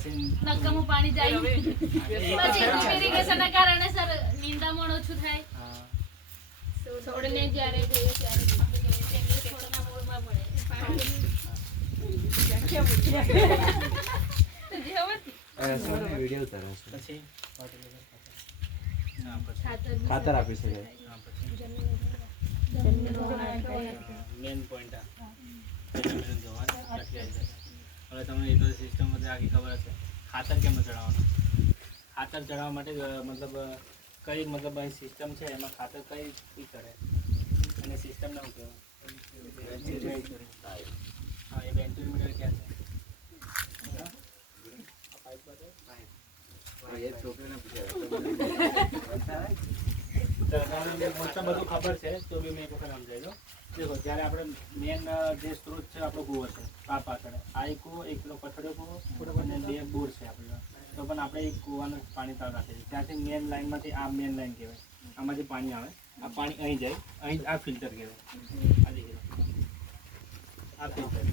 નકામું પાણી જાય પછી ઇરિગેશનના કારણે સર નિંદામણ ઓછું થાય છોડને જ્યારે જોઈએ ત્યારે છોડના મૂળમાં મળે ખાતર આપી શકાય મેન પોઈન્ટ હવે તમને એ તો સિસ્ટમ બધી આખી ખબર હશે ખાતર કેમ ચડાવવાનું ખાતર ચડાવવા માટે મતલબ કઈ મતલબ અહીં સિસ્ટમ છે એમાં ખાતર કઈ ચડે અને સિસ્ટમ ના કહેવાય હા એ વેન્ટિલેટર ક્યાં છે બધું ખબર છે તો બી મેં એક વખત સમજાવી દો દેખો જ્યારે આપણે મેન જે સ્ત્રોત છે આપણો કૂવો છે આ પાછળ આ એક કૂવો એક પેલો પથડ્યો કૂવો અને 2 બોર છે આપણે તો પણ આપણે એક કૂવાનું પાણી તાળ રાખીએ છીએ ત્યાંથી મેન લાઇનમાંથી આ મેન લાઇન કહેવાય આમાં જે પાણી આવે આ પાણી અહીં જાય અહીં આ ફિલ્ટર કહેવાય આ દેખી લો આ ફિલ્ટર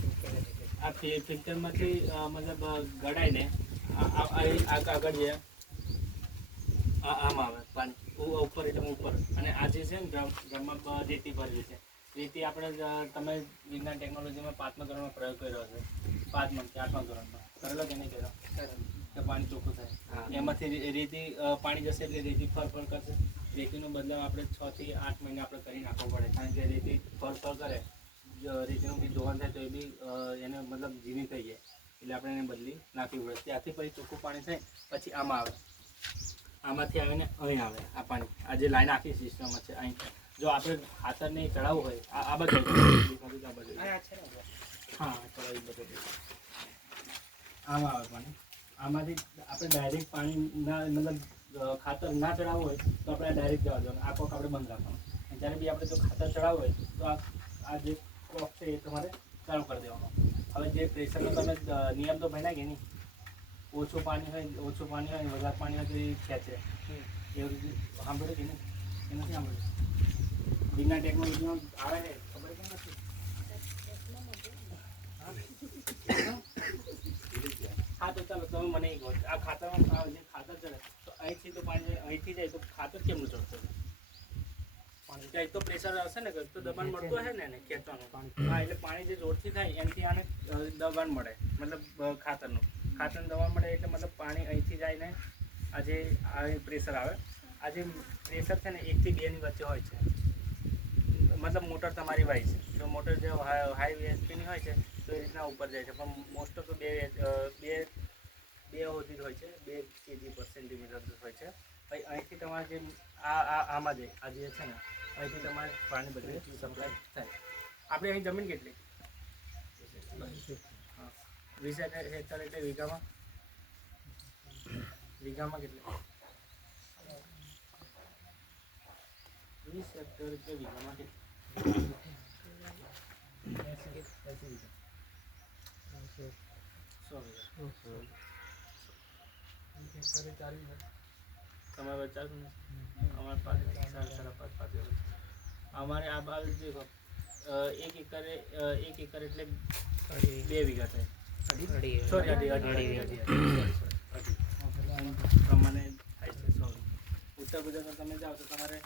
આ ફિલ્ટરમાંથી મતલબ ગળાઈને આગળ જે આમ આવે પાણી ઉપર એટલે ઉપર અને આ જે છે ને ડ્રમમાં રેતી ભરેલી છે રેતી આપણે તમે વિજ્ઞાન ટેકનોલોજીમાં 5મા ધોરણમાં પ્રયોગ કર્યો હશે 5મા કે 8મા ધોરણમાં કરેલો કે નહીં કર્યો કે પાણી ચોખ્ખું થાય એમાંથી રેતી પાણી જશે એટલે રેતી ફર કરશે રેતીનો બદલાવ આપણે 6 થી 8 મહિના આપણે કરી નાખવો પડે કારણ કે રેતી ફર કરે રેતીનું બી ધોવાણ થાય તો એ બી એને મતલબ જીવી થઈ જાય એટલે આપણે એને બદલી નાખવી પડે ત્યાંથી પછી ચોખ્ખું પાણી થાય પછી આમાં આવે આમાંથી આવીને અહીં આવે આ પાણી આ જે લાઈન આખી સિસ્ટમ છે અહીં જો આપણે ખાતરને ચડાવવું હોય આ બધું હા ચડાવી બધું આમાં આવે પાણી આમાંથી આપણે ડાયરેક્ટ પાણી ના મતલબ ખાતર ના ચડાવવું હોય તો આપણે ડાયરેક્ટ જવા દેવાનું આ કોક આપણે બંધ રાખવાનું અને જ્યારે બી આપણે જો ખાતર ચડાવવું હોય તો આ જે કોક છે એ તમારે ચાલુ કરી દેવાનો હવે જે પ્રેશરનો તમે નિયમ તો ભણ્યા કે નહીં ઓછું પાણી હોય વધારે પાણી હોય તો એ ખેંચે એવું રીતે સાંભળ્યું કે નહીં એ નથી સાંભળ્યું વિજ્ઞાન ટેકનોલોજીમાં આવે છે ખબર કેમ નથી હા તો ચાલો તમે મને એ કહો આ ખાતરમાં જે ખાતર ચડે તો અહીંથી તો પાણી અહીંથી જાય તો ખાતર કેમનું ચડશે પાણી ત્યાં તો પ્રેશર હશે ને તો દબાણ મળતું હશે ને એને ખેંચવાનું હા એટલે પાણી જે જોરથી થાય એનાથી આને દબાણ મળે મતલબ ખાતરનું દબાણ મળે એટલે મતલબ પાણી અહીંથી જાય ને આ પ્રેશર આવે આ જે પ્રેશર છે ને 1 થી 2 ની વચ્ચે હોય છે મતલબ મોટર તમારી વાઇઝ જો મોટર જે હાઈ એચપીની હોય છે તો એ રીતના ઉપર જાય છે પણ મોસ્ટ ઓફ તો 2 સુધી હોય છે 2 kg પર સેન્ટીમીટર હોય છે પછી અહીંથી તમારે જે આમાં જે આ જે છે ને અહીંથી તમારે પાણી બધે સપ્લાય થાય આપણે અહીં જમીન કેટલી 20 હેક્ટર એટલે વીઘામાં કેટલી 20 હેક્ટર એટલે વીઘામાં કેટલી 100 તમારે 4 અમારે 5 અમારે આ બાજુ દેખો 1 એકર એટલે 2 વીઘા થાય પ્રમાણે થાય છે ઉત્તર ગુજરાતમાં તમે જાઓ તો તમારે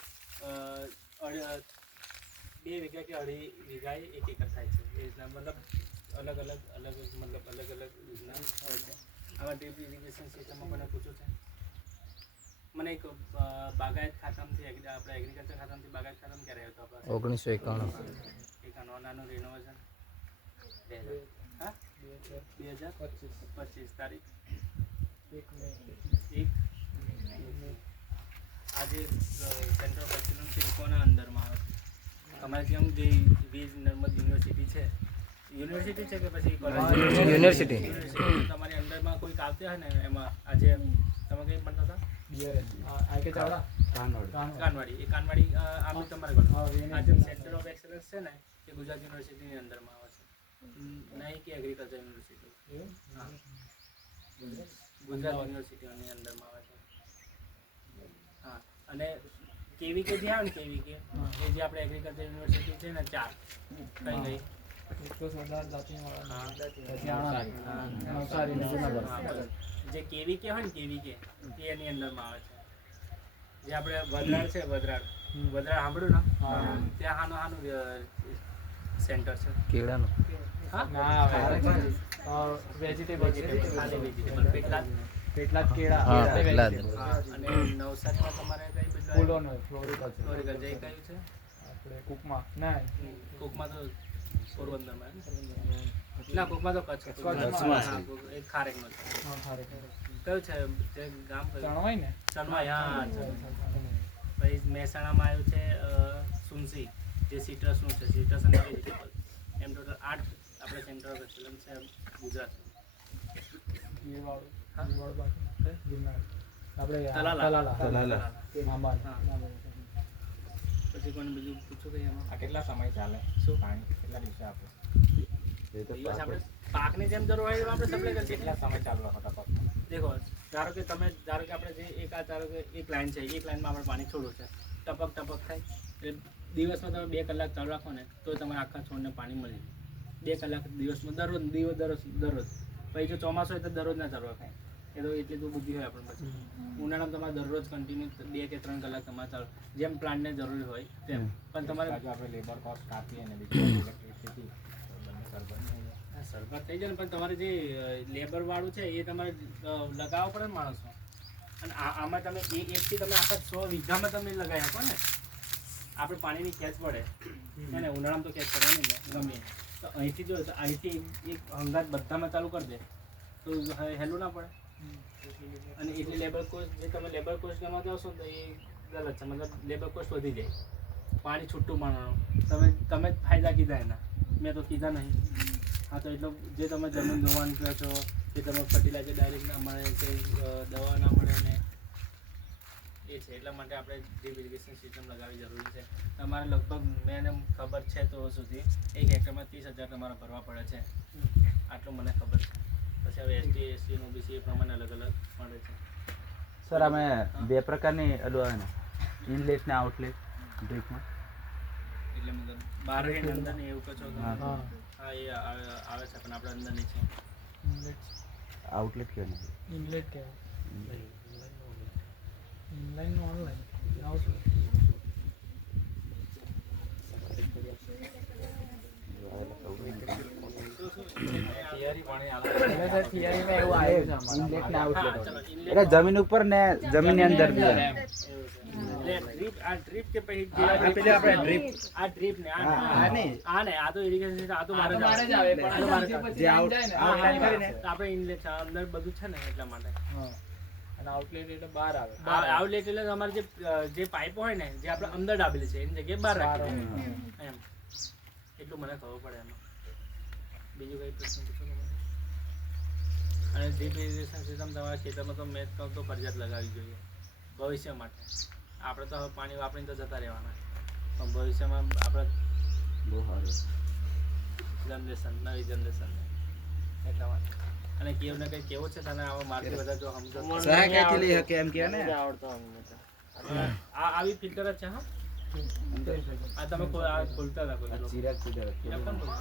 2 વીઘા કે 2.5 વીઘા 1 એકર થાય છે એ રીતના મતલબ અલગ અલગ યોજના હોય છે આવા ડ્રીપ ઇરિગેશન સિસ્ટમમાં મને પૂછ્યું છે મને એક બાગાયત ખાતામાંથી આપણે એગ્રીકલ્ચર ખાતામાંથી બાગાયત ખાતામાં ક્યારે આવ્યો હતો 1991 નાનું રિનોવેશન 2025 તારીખ 1 આજે સેન્ટર ઓફ એક્સલન્સ છે કોના અંદરમાં આવે તમારે ત્યાં જે વીજ નર્મદ યુનિવર્સિટી છે કે પછી યુનિવર્સિટી તમારી અંદરમાં કોઈક આવતી હોય ને એમાં આજે તમે કઈ ભણતા હતા કાનવાડી એ કાનવાડી આમ તમારે આજે સેન્ટર ઓફ એક્સલન્સ છે ને એ ગુજરાત યુનિવર્સિટીની અંદરમાં આવે છે નહીં કે એગ્રીકલ્ચર યુનિવર્સિટી હા ગુજરાત યુનિવર્સિટીની અંદરમાં આવે છે હા અને કેવીકે જે આવે ને કેવીકે એ જે આપણે એગ્રીકલ્ચર યુનિવર્સિટી છે ને 4 કઈ ગઈ જે કેવીકે હોય ને કેવીકે એ એની અંદરમાં આવે છે. જે આપણે વડરાળ છે વડરાળ સાંભળ્યું ને ત્યાં હાનું સેન્ટર છે કેળાનું હા વેજીટેબલ ખાલી વેજીટેબલ કેટલા કેળા હા, એટલા જ. હા અને નવસારીમાં તમારે કઈ બધું ફૂલોનો ફ્લોરિકલ ફ્લોરિકલ જે કયું છે આપણે કુકમાં ના કોકમાં તો પોરબંદરમાં ના કોકમાં તો કચ્છ કચ્છમાં છે. હા, એક ખારેકનો છે કયું છે જે ગામ કયું ચણવાય ને ચણવાઈ હા પછી મહેસાણામાં આવ્યું છે સુનસી જે સિટ્રસનું છે સિટ્રસ અને વેજીટેબલ એમ ટોટલ 8 આપણે સેન્ટર ઓફ એક્સલન્સ છે ગુજરાતમાં. હા? આપણે તલાલા. તલાલા. આંબા હા. પછી કોને બીજું પૂછો કઈ એમાં આ કેટલા સમય ચાલે શું પાણી કેટલા દિવસે આપે એ તો દિવસ આપણે પાકની જેમ જરૂર હોય એવા આપણે સપ્લાય કરીએ કેટલા સમય ચાલવા હતા પગમાં દેખો ધારો કે આપણે જે ધારો કે એક લાઈન છે એક લાઈનમાં આપણે પાણી છોડવું છે ટપક ટપક થાય એટલે દિવસમાં તમે 2 કલાક ચાલુ રાખો ને તો તમારે આખા છોડને પાણી મળી જાય 2 કલાક દિવસમાં દરરોજ પછી જો ચોમાસું હોય તો દરરોજ ના ચાલુ રખાય એ તો એટલી તો બુદ્ધિ હોય આપણે પછી ઉનાળામાં તમારે દરરોજ કન્ટિન્યુ 2 કે 3 કલાક તમારે ચાલુ જેમ પ્લાન્ટને જરૂરી હોય તેમ પણ તમારે બાજુ આપણે લેબર કોસ્ટ કાપીએ અને બીજી ઇલેક્ટ્રિસિટી બંને સરભર સરભર થઈ જાય ને પણ તમારે જે લેબર વાળું છે એ તમારે લગાવવા પડે ને માણસો અને આમાં તમે એકથી તમે આખા 100 વીઘામાં તમે લગાવી શકો ને આપણે પાણીની ખેંચ પડે ને ઉનાળામાં તો ખેંચ પડે નહીં ગમે તો અહીંથી જો અહીંથી એક હંગાત બધામાં ચાલુ કરી દે તો હેલું ના પડે અને એટલી લેબર કોસ્ટ જે તમે લેબર કોસ્ટ ગણવા જાવશો તો એ ગલત છે મતલબ લેબર કોસ્ટ વધી જાય પાણી છૂટું મારવાનું તમે જ ફાયદા કીધા એના મેં તો કીધા નહીં હા તો એટલો જે તમે જમીન ધોવાનું કહો છો કે તમે ફર્ટિલાઇઝર ડાયરેક્ટ ના મળે કે દવા ના મળે ને એ છે એટલા માટે આપણે ડ્રીપ ઇરિગેશન સિસ્ટમ લગાવવી જરૂરી છે. તમારે લગભગ મેં ખબર છે તો સુધી 1 હેક્ટરમાં 30,000 તમારે ભરવા પડે છે આટલું મને ખબર છે. પછી હવે એસટી એસસી નું બીસી એ પ્રમાણે અલગ અલગ મળે છે. સર અમે 2 પ્રકારની આવે ને ઇનલેટ ને આઉટલેટ ડ્રીપમાં એટલે મતલબ બહાર રહીને અંદર ને એવું કહો છો હા. હા એ આવે છે પણ આપણે અંદર નહીં છે આઉટલેટ કેવું ઇનલેટ કહેવાય ઇનલાઈન ઓનલાઈન આવશે થિયરી પણ થિયરીમાં એવું આવ્યું છે ઇનલેટ ને હા આઉટલેટ ચલો એટલે જમીન ઉપર ને જમીનની અંદર બી આવે. આ ડ્રીપ કે પછી આ પેલી આપણે drip. આ ડ્રીપ ને હા, આ નહીં. આ ને આ તો ઇરિગેશન આ તો મારે જ મારે જ આવે આવે પણ મારે જ આ આવે. પછી આમ જાય ને outline કરીને. આપણે ઇનલેટ અંદર બધું છે ને એટલા માટે હા અને આઉટલેટ એટલે બહાર આવે આઉટલેટ એટલે તમારે જે પાઇપ હોય ને જે આપણે અંદર ડાબેલી છે એની જગ્યાએ બહાર રાખી બહાર દે એમ એટલું મને ખબર પડે એમાં બીજું કઈ પ્રશ્ન પૂછો તમે અને ડ્રીપ ઇરિગેશન સિસ્ટમ તમારા ખેતરમાં તો મેં કહું તો ફરજિયાત લગાવવી જોઈએ ભવિષ્ય માટે આપણે તો હવે પાણી વાપરીને તો જતા રહેવાના પણ ભવિષ્યમાં આપણે બહુ સારું જનરેશન નવી જનરેશન એટલા માટે અને કેવું ને કંઈ કેવું છે તને આવો માર્કેટ બધા જો સમજો સહાય ક્યાંથી લઈ શકે એમ કે ને આ આવી ફિલ્ટર જ છે હા આ તમે આ ખોલતા હતા કોઈ લોકો. ચિરાગ ચિરાગ એમ કેમ બોલો?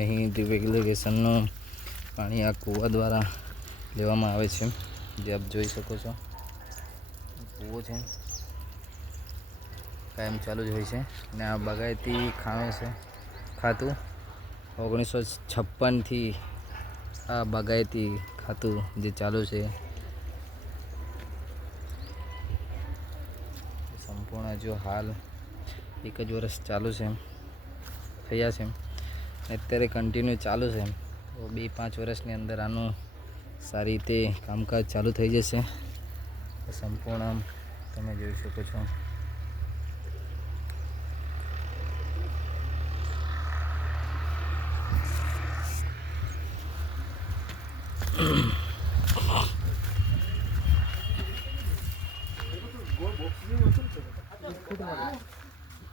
અહીં ડ્રીપ ઇરિગેશનનું પાણી આ કૂવા દ્વારા લેવામાં આવે છે જે આપ જોઈ શકો છો કૂવો છે કાયમ ચાલુ જ હોય છે અને આ બાગાયતી ખાણું છે ખાતું 1956થી આ બાગાયતી ખાતું જે ચાલુ છે સંપૂર્ણ જો હાલ 1 જ વર્ષ ચાલુ છે થયા છે અત્યારે કન્ટિન્યુ ચાલુ છે તો 2-5 વર્ષની અંદર આનું સારી રીતે કામકાજ ચાલુ થઈ જશે સંપૂર્ણ તમે જોઈ શકો છો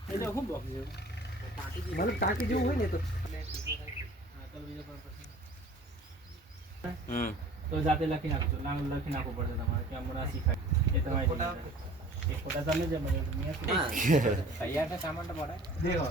એટલે હું બોક્સ જેવું મતલબ ટાંકી જેવું હોય ને તો હા તો બીજો કોઈ પ્રશ્ન તો જાતે લખી નાખજો લખી નાખવું પડશે તમારે કે હમણાં શીખાય એ તમારી જિમ્મેદારી. એક ફોટા તમે જે મને તૈયાર છે સામાન તો પડે દેખો